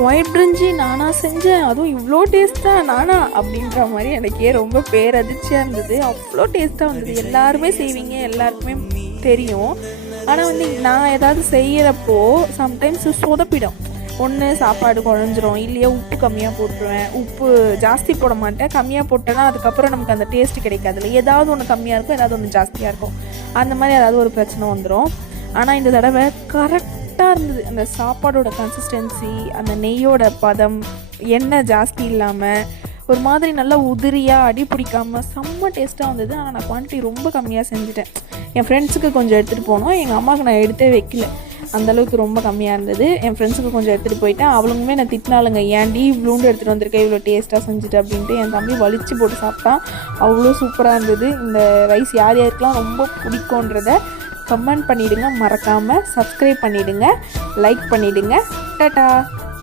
White பிரிஞ்சி நானா செஞ்சேன், அதுவும் இவ்வளோ டேஸ்ட்டாக நானா அப்படின்ற மாதிரி எனக்கே ரொம்ப பேரதிர்ச்சியாக இருந்தது. அவ்வளோ டேஸ்ட்டாக வந்தது. எல்லாருமே செய்வீங்க, எல்லாருக்குமே தெரியும். ஆனால் வந்து நான் ஏதாவது செய்கிறப்போ சம்டைம்ஸ் சொதப்பிடும். ஒன்று சாப்பாடு குழஞ்சிரும், இல்லையா உப்பு கம்மியாக போட்டுருவேன். உப்பு ஜாஸ்தி போட மாட்டேன், கம்மியாக போட்டேன்னா அதுக்கப்புறம் நமக்கு அந்த டேஸ்ட்டு கிடைக்காதுல்ல. ஏதாவது ஒன்று கம்மியாக இருக்கும், ஏதாவது ஒன்று ஜாஸ்தியாக இருக்கும். அந்த மாதிரி ஏதாவது ஒரு பிரச்சனை வந்துடும். ஆனால் இந்த தடவை கரெக்டாக இருந்தது. அந்த சாப்பாடோட கன்சிஸ்டன்சி, அந்த நெய்யோட பதம், எண்ணெய் ஜாஸ்தி இல்லாமல் ஒரு மாதிரி நல்லா உதிரியாக அடி பிடிக்காமல் செம்ம டேஸ்ட்டாக வந்தது. ஆனால் நான் குவான்டிட்டி ரொம்ப கம்மியாக செஞ்சுட்டேன். என் ஃப்ரெண்ட்ஸுக்கு கொஞ்சம் எடுத்துகிட்டு போனோம். எங்கள் அம்மாவுக்கு நான் எடுத்தே வைக்கல, அந்தளவுக்கு ரொம்ப கம்மியாக இருந்தது. என் ஃப்ரெண்ட்ஸுக்கு கொஞ்சம் எடுத்துகிட்டு போயிட்டேன். அவளுங்குமே நான் திட்டினாலுங்க, ஏன்டி இவ்வளோண்டு எடுத்துகிட்டு வந்திருக்கேன், இவ்வளோ டேஸ்ட்டாக செஞ்சுட்டு அப்படின்ட்டு. என் தம்பி வலிச்சு போட்டு சாப்பிட்டான். அவ்வளோ சூப்பராக இருந்தது. இந்த ரைஸ் யார் யாருக்கெல்லாம் ரொம்ப பிடிக்குன்றத கமெண்ட் பண்ணிவிடுங்க. மறக்காமல் சப்ஸ்கிரைப் பண்ணிவிடுங்க, லைக் பண்ணிவிடுங்க. டாடா.